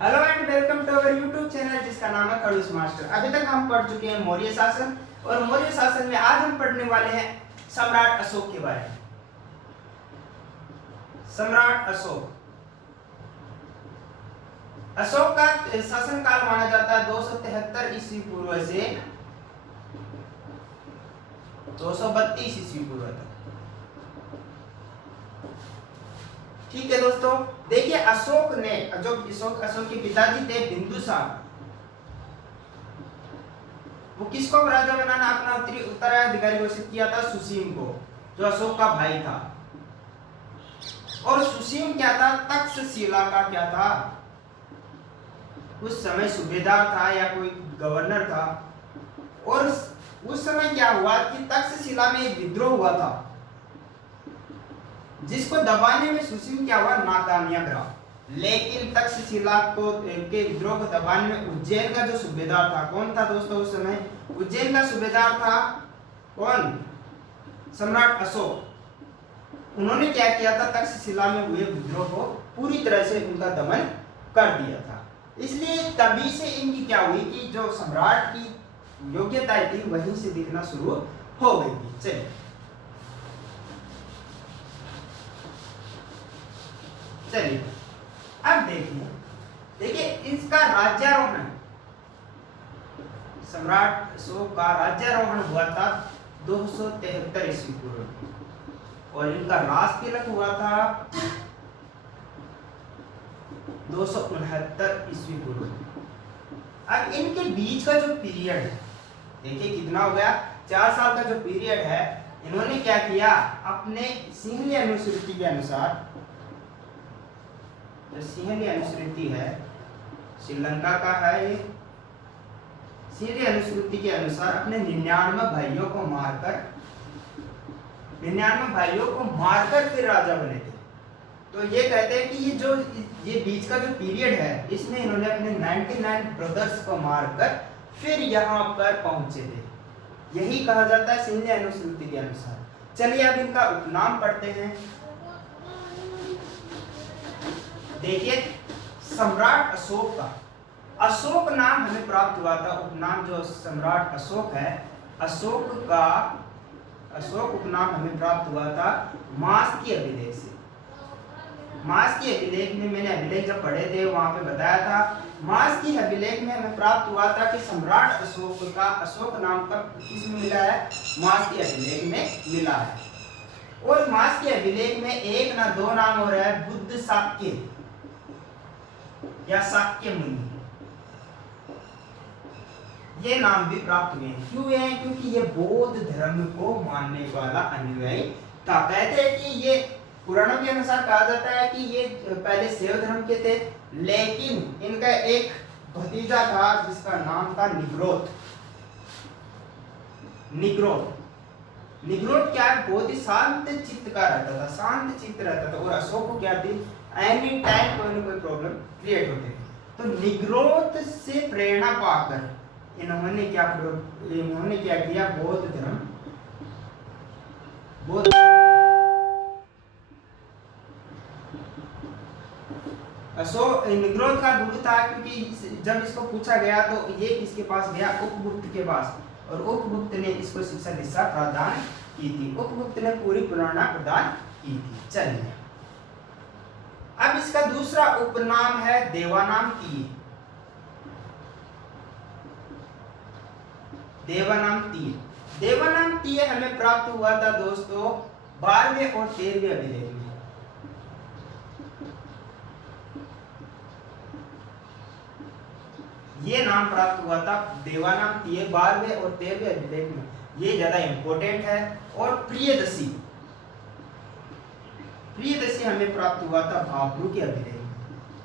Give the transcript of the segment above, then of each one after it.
Hello and welcome to our YouTube channel जिसका नाम है खड़ूस मास्टर। अभी तक हम पढ़ चुके हैं मौर्य शासन और मौर्य शासन में आज हम पढ़ने वाले हैं सम्राट अशोक के बारे में। सम्राट अशोक अशोक का शासन काल माना जाता है 273 ईस्वी पूर्व से 232 ईस्वी पूर्व तक। ठीक है दोस्तों, देखिए अशोक ने अशोक के पिताजी थे बिंदुसार। वो किसको राजा बनाना अपना उत्तराधिकारी घोषित किया था? सुसीम को, जो अशोक का भाई था। और सुसीम क्या था? तक्षशिला का क्या था? उस समय सूबेदार था या कोई गवर्नर था। और उस समय क्या हुआ कि तक्षशिला में एक विद्रोह हुआ था जिसको दबाने में सुसीम क्या हुआ? नाकामयाब रहा। लेकिन तक्षशिला को के विद्रोह को दबाने में उज्जैन का जो सूबेदार था, कौन था दोस्तों उस समय? उज्जैन का सूबेदार था कौन? सम्राट अशोक। उन्होंने क्या किया था? तक्षशिला में हुए विद्रोह को पूरी तरह से उनका दमन कर दिया था। इसलिए तभी से इनकी क्या हुई कि जो सम्राट की योग्यताएं थी वहीं से दिखना शुरू हो गई थी। चलिए अब देखिए इसका राज्यारोहण, सम्राट अशोक का राज्यारोहण हुआ था 273 ईस्वी पूर्व और इनका राज तिलक हुआ था 269 ईस्वी पूर्व। अब इनके बीच का जो पीरियड है, देखिए कितना हो गया? 4 साल का जो पीरियड है, इन्होंने क्या किया? अपने सिंहली अनुसूची के अनुसार, जो सिंहली अनुसूची है श्रीलंका का है, ये सिंहली अनुसूची के अनुसार अपने 99 भाइयों को मारकर फिर राजा बने थे। तो ये कहते हैं कि ये बीच का जो पीरियड है, इसमें इन्होंने अपने 99 ब्रदर्स को मारकर फिर यहाँ पर पहुंचे थे। यही कहा जाता है सिंहली अनुसूची के अनुसार। चलिए अब इनका उपनाम पढ़ते हैं। देखिए सम्राट अशोक का अशोक नाम हमें प्राप्त हुआ था। उपनाम जो सम्राट अशोक है, अशोक उपनाम हमें प्राप्त हुआ था मास की अभिलेख से। मास की अभिलेख में, मैंने अभिलेख जब पढ़े थे वहां पे बताया था, मास की अभिलेख में हमें प्राप्त हुआ था कि सम्राट अशोक का अशोक नाम का किसमें मिला है? मास की अभिलेख में मिला है। और मास की अभिलेख में एक ना दो नाम हो रहा है, बुद्ध शाक्य या शाक्य मुनि, ये नाम भी प्राप्त हुए हैं। क्यों है? क्योंकि ये बौद्ध धर्म को मानने वाला अनुयायी था। कहते हैं कि ये पुराणों के अनुसार कहा जाता है कि ये पहले शैव धर्म के थे, लेकिन इनका एक भतीजा था जिसका नाम था निग्रोध। निग्रोध क्या है? बहुत ही शांत चित्त का रहता था, शांत चित्त रहता था। और अशोक को क्या थी? एनी टाइम कोई ना कोई प्रॉब्लम क्रिएट होती थी। तो निग्रोध से प्रेरणा पाकर इन्होंने क्या किया? बौद्ध अशोक निग्रोध का गुरु था। क्योंकि जब इसको पूछा गया तो ये किसके पास गया? उपगुप्त के पास, और उपगुप्त ने इसको शिक्षा दीक्षा प्रदान की थी। उपगुप्त ने पूरी प्रेरणा प्रदान की थी। चलिए अब इसका दूसरा उपनाम है देवानामतीय। देवानामतीय हमें प्राप्त हुआ था दोस्तों 12वें और 13वें अभिलेख में। ये नाम प्राप्त हुआ था देवानामतीय 12वें और 13वें अभिलेख में। ये ज्यादा इंपॉर्टेंट है। और प्रियदर्शी हमें प्राप्त हुआ था बाबरू के अभिलेख में।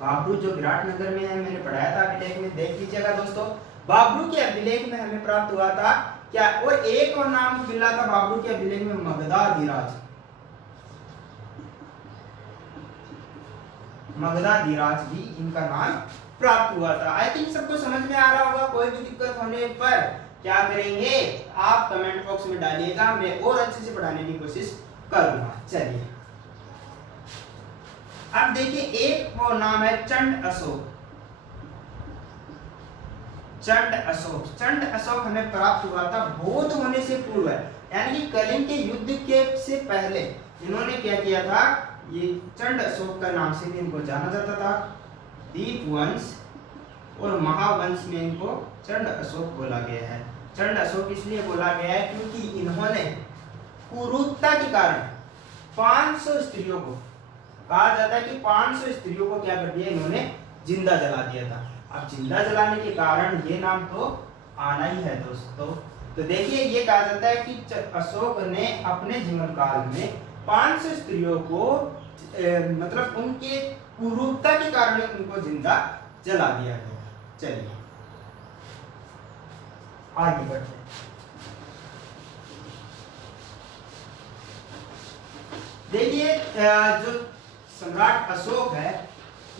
बाबरू जो विराटनगर में है, मैंने पढ़ाया था अभिलेख में, देख लीजिएगा दोस्तों। बाबरू के अभिलेख में हमें प्राप्त हुआ था क्या? और एक और नाम मिला था बाबरू के अभिलेख में, मगधाधिराज भी इनका नाम प्राप्त हुआ था। आई थिंक सबको समझ में आ रहा होगा। कोई भी दिक्कत होने पर क्या करेंगे? आप कमेंट बॉक्स में डालिएगा, मैं और अच्छे से पढ़ाने की कोशिश करूंगा। चलिए अब देखिए एक और नाम है चंड अशोक। चंड अशोक। चंड अशोक हमें प्राप्त हुआ था बौद्ध होने से पूर्व, यानी कि कलिंग के युद्ध के से पहले इन्होंने क्या किया था, ये चंड अशोक का नाम से भी इनको जाना जाता था। दीप वंश और महावंश में इनको चंड अशोक बोला गया है। चंड अशोक इसलिए बोला गया है क्योंकि इन्होंने कुरूपता के कारण 500 स्त्रियों को, कहा जाता है कि 500 स्त्रियों को क्या कर दिया, इन्होंने जिंदा जला दिया था। अब जिंदा जलाने के कारण ये नाम तो आना ही है दोस्तों। तो देखिए ये कहा जाता है कि अशोक ने अपने जीवन काल में 500 स्त्रियों को मतलब उनके कुरूपता के कारण उनको जिंदा जला दिया गया। चलिए आगे बढ़ते हैं। देखिए जो सम्राट अशोक है,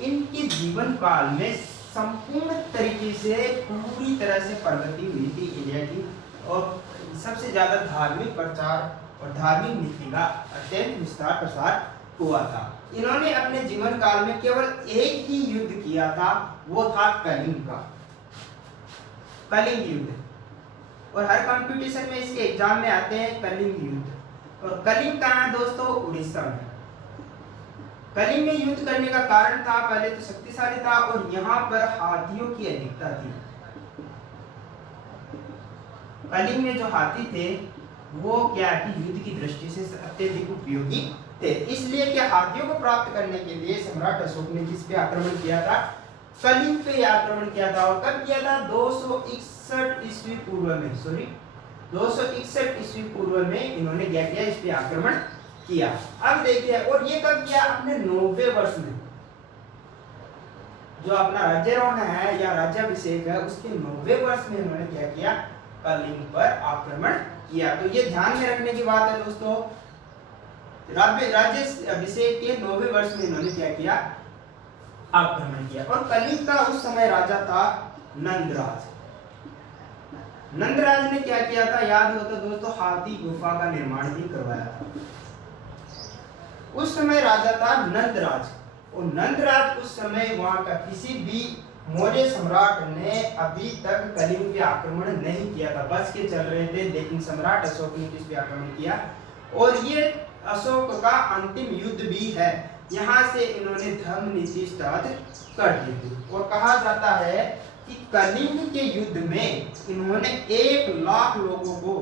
इनके जीवन काल में संपूर्ण तरीके से पूरी तरह से प्रगति हुई थी इंडिया की, और सबसे ज्यादा धार्मिक प्रचार और धार्मिक नीति का अत्यंत विस्तार प्रसार हुआ था। इन्होंने अपने जीवन काल में केवल एक ही युद्ध किया था, वो था कलिंग का, कलिंग युद्ध। और हर कंपटीशन में इसके एग्जाम में आते हैं कलिंग युद्ध। और कलिंग कहाँ है दोस्तों, उड़ीसा में। कलिंग में युद्ध करने का कारण था, पहले तो शक्तिशाली था और यहाँ पर हाथियों की अधिकता थी। कलिंग में जो हाथी थे वो क्या कि युद्ध की दृष्टि से अत्यधिक उपयोगी थे, इसलिए क्या हाथियों को प्राप्त करने के लिए सम्राट अशोक ने किस पे आक्रमण किया था, कलिंग पे आक्रमण किया था। और कब किया था, 261 ईस्वी पूर्व में, 261 ईस्वी पूर्व में इन्होंने क्या किया, इस पे आक्रमण किया। अब देखिए, और ये कब किया, अपने 90 वर्ष में, जो अपना राज्यारोहण है या राज्याभिषेक है उसके 90 वर्ष में इन्होंने क्या किया, कलिंग पर आक्रमण किया। तो ये ध्यान में रखने की बात है दोस्तों, राज्याभिषेक के 90 वर्ष में इन्होंने क्या किया, आक्रमण किया। और कलिंग का उस समय राजा था नंदराज। नंदराज ने क्या किया था, याद हो तो दोस्तों, हाथी गुफा का निर्माण भी करवाया था। उस समय राजा था नंदराज, और नंदराज उस समय वहां का किसी भी मौर्य सम्राट ने अभी तक कलिंग पे आक्रमण नहीं किया था, बच के चल रहे थे। लेकिन सम्राट अशोक ने किस पे आक्रमण किया, और ये अशोक का अंतिम युद्ध भी है। यहाँ से इन्होंने धर्म नीति स्टार्ट कर दी थी। और कहा जाता है कि कलिंग के युद्ध में इन्होंने 1 लाख लोगों को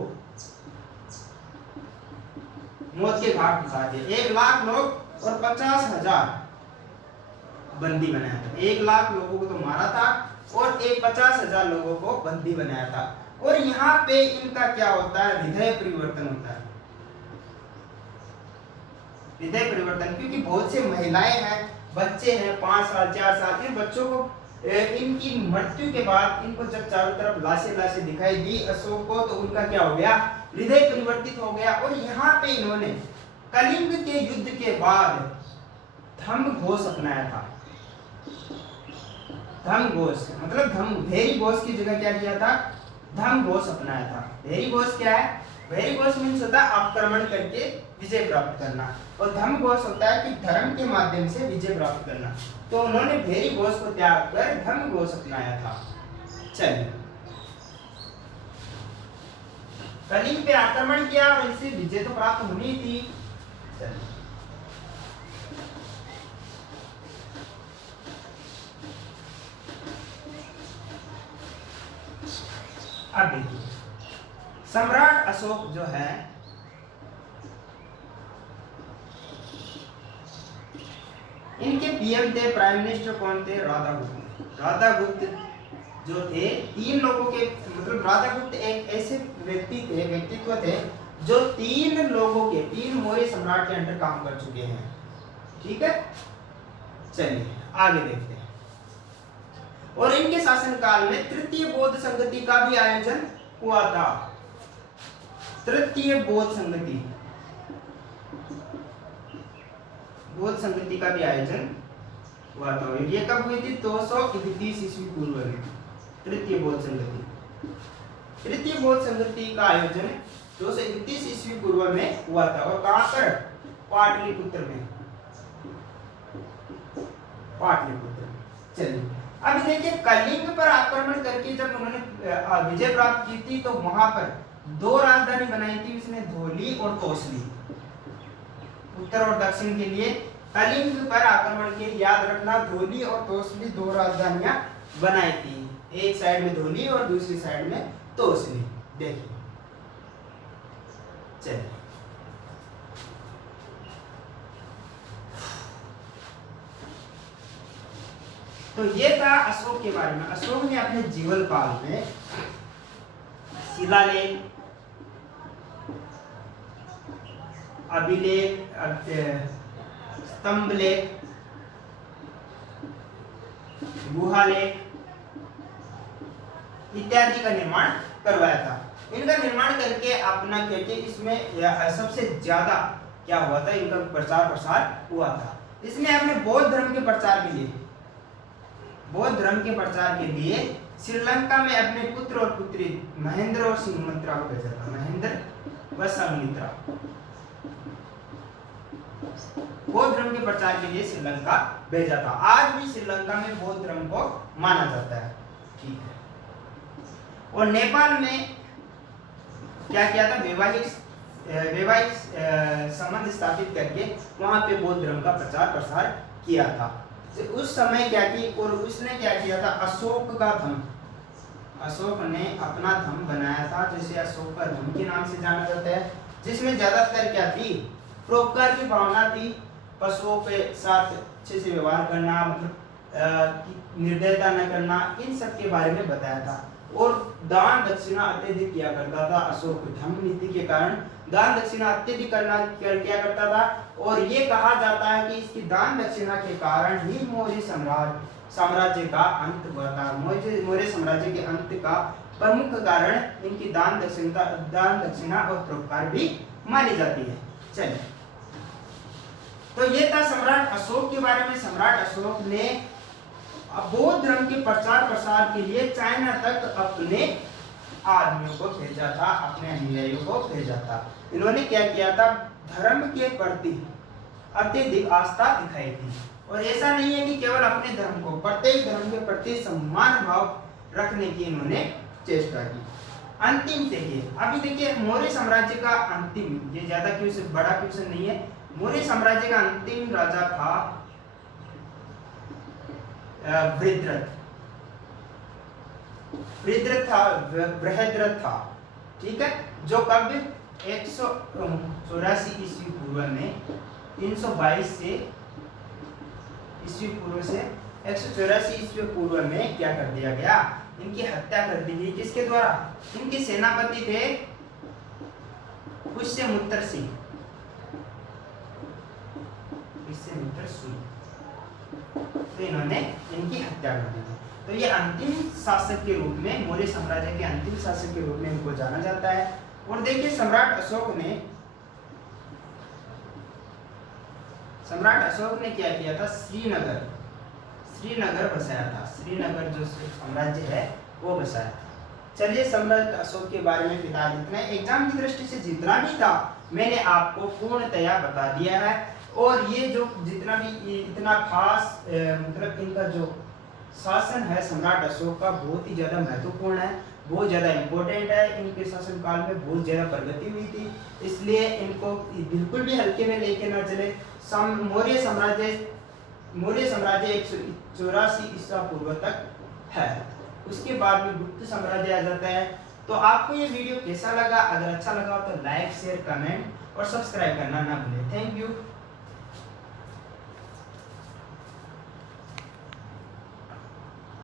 मौत के घाट उतार दिए। 1 लाख लोग और 50,000 बंदी बनाया था। 1 लाख लोगों को तो मारा था और 50,000 लोगों को बंदी बनाया था। और यहाँ पे इनका क्या होता है, हृदय परिवर्तन होता है। हृदय परिवर्तन, क्योंकि बहुत से महिलाएं हैं, बच्चे हैं, 5 साल 4 साल, इन बच्चों को इनकी मृत्यु के बाद इनको जब चारों तरफ लाशें दिखाई दी अशोक को, तो उनका क्या हो गया, हृदय परिवर्तित हो गया। और यहाँ पे इन्होंने कलिंग के युद्ध के बाद धम्म घोष अपनाया था। धम्म घोष मतलब भेरी घोष की जगह क्या किया था, धम्म घोष अपनाया था। भेरी घोष क्या है, भेरी घोष मीन्स होता है आक्रमण करके विजय प्राप्त करना, और धम्म घोष होता है कि धर्म के माध्यम से विजय प्राप्त करना। तो उन्होंने भेरी घोष को त्याग कर धम्म घोष अपनाया था। चलिए, कलिंग पे आक्रमण किया और इससे विजय तो प्राप्त होनी थी। चलिए, अब देखिए, सम्राट अशोक जो है इनके पीएम थे, प्राइम मिनिस्टर कौन थे, राधागुप्त। राधागुप्त जो थे 3 लोगों के मतलब राधागुप्त एक ऐसे व्यक्तित्व थे जो 3 लोगों के 3 मौर्य सम्राट के अंडर काम कर चुके हैं। ठीक है, चलिए आगे देखते हैं। और इनके शासनकाल में तृतीय बौद्ध संगति का भी आयोजन हुआ था। तृतीय बौद्ध संगति का भी आयोजन हुआ था। ये कब हुई थी, 231 ईस्वी पूर्व में। तृतीय बौद्ध संगति का आयोजन 231 ईस्वी पूर्व में हुआ था। और कहां पर, पाटलिपुत्र में। चलिए, अभी देखिए कलिंग पर आक्रमण करके जब उन्होंने विजय प्राप्त की थी तो वहां पर दो राजधानी बनाई थी उसने, धौली और तोसली। उत्तर और दक्षिण के लिए कलिंग पर आक्रमण के याद रखना, धौली और तोसली दो राजधानियां बनाई थी, एक साइड में धौली और दूसरी साइड में तोसली। देखिए चलिए तो ये था अशोक के बारे में। अशोक ने अपने जीवन काल में शिलालेख, अभिलेख, स्तंभ लेख, गुहालेख इत्यादि का निर्माण करवाया था। इनका निर्माण करके अपना कहते इसमें सबसे ज्यादा क्या हुआ था, इनका प्रचार प्रसार हुआ था। इसने अपने बौद्ध धर्म के प्रचार के लिए, बौद्ध धर्म के प्रचार के लिए श्रीलंका में अपने पुत्र और पुत्री महेंद्र और सुमित्रा को भेजा था। महेंद्र व सुमित्रा बौद्ध धर्म के प्रचार के लिए श्रीलंका भेजा था। आज भी श्रीलंका में बौद्ध धर्म को माना जाता है, ठीक है। और नेपाल में क्या किया था, वैवाहिक संबंध स्थापित करके वहां पे बौद्ध धर्म का प्रचार प्रसार किया था। तो उस समय क्या की, और उसने क्या किया था, अशोक का धर्म, अशोक ने अपना धर्म बनाया था जिसे अशोक का धर्म के नाम से जाना जाता है, जिसमें ज्यादातर क्या थी, परोपकार की भावना थी, पशुओं के साथ अच्छे से व्यवहार करना, मतलब निर्दयता न करना, इन सब के बारे में बताया था। और दान दक्षिणा अत्यधिक किया करता था। अशोक धर्म नीति के कारण दान दक्षिणा अत्यधिक किया करता था। और ये कहा जाता है कि इसकी दान दक्षिणा के कारण ही मौर्य साम्राज्य का अंत हुआ था। मौर्य साम्राज्य के अंत का प्रमुख कारण इनकी दान दक्षिणा और परोपकार भी मानी जाती है। चलिए तो ये था सम्राट अशोक के बारे में। सम्राट अशोक ने बौद्ध धर्म के प्रचार प्रसार के लिए चाइना तक अपने आदमियों को भेजा था, अपने अनुयायियों को भेजा था। इन्होंने क्या किया था, धर्म के प्रति अत्यधिक आस्था दिखाई थी। और ऐसा नहीं है कि केवल अपने धर्म को, प्रत्येक धर्म के प्रति सम्मान भाव रखने की इन्होंने चेष्टा की। अंतिम देखिए, अभी देखिए मौर्य साम्राज्य का अंतिम, ये ज्यादा क्वेश्चन बड़ा क्वेश्चन नहीं है। मौर्य साम्राज्य का अंतिम राजा था बृहद्रथ था, ठीक है, जो कब 184 ईस्वी पूर्व में 322 से ईस्वी पूर्व से 184 ईस्वी पूर्व में क्या कर दिया गया, इनकी हत्या कर दी गई। किसके द्वारा, इनके सेनापति थे पुष्यमित्र सिंह। तो इन्होंने इनकी हत्या कर दी थी। तो ये अंतिम शासक के रूप में, मौर्य साम्राज्य के अंतिम शासक के रूप में इनको जाना जाता है। और देखिए सम्राट अशोक ने क्या किया था, श्रीनगर बसाया था। श्रीनगर जो साम्राज्य है वो बसाया था। चलिए सम्राट अशोक के बारे में फिलहाल इतना। एग्जाम की दृष्टि से जितना भी था मैंने आपको पूर्णतया बता दिया है। और ये जो जितना भी इतना खास मतलब इनका जो शासन है सम्राट अशोक का, बहुत ही ज्यादा महत्वपूर्ण है, बहुत ज्यादा इम्पोर्टेंट है। इनके शासन काल में बहुत ज्यादा प्रगति हुई थी, इसलिए इनको बिल्कुल भी हल्के में लेके ना चले। मौर्य साम्राज्य 184 ईसा पूर्व तक है, उसके बाद में गुप्त साम्राज्य आ जाता है। तो आपको ये वीडियो कैसा लगा, अगर अच्छा लगा तो लाइक शेयर कमेंट और सब्सक्राइब करना ना भूलें। Thank you.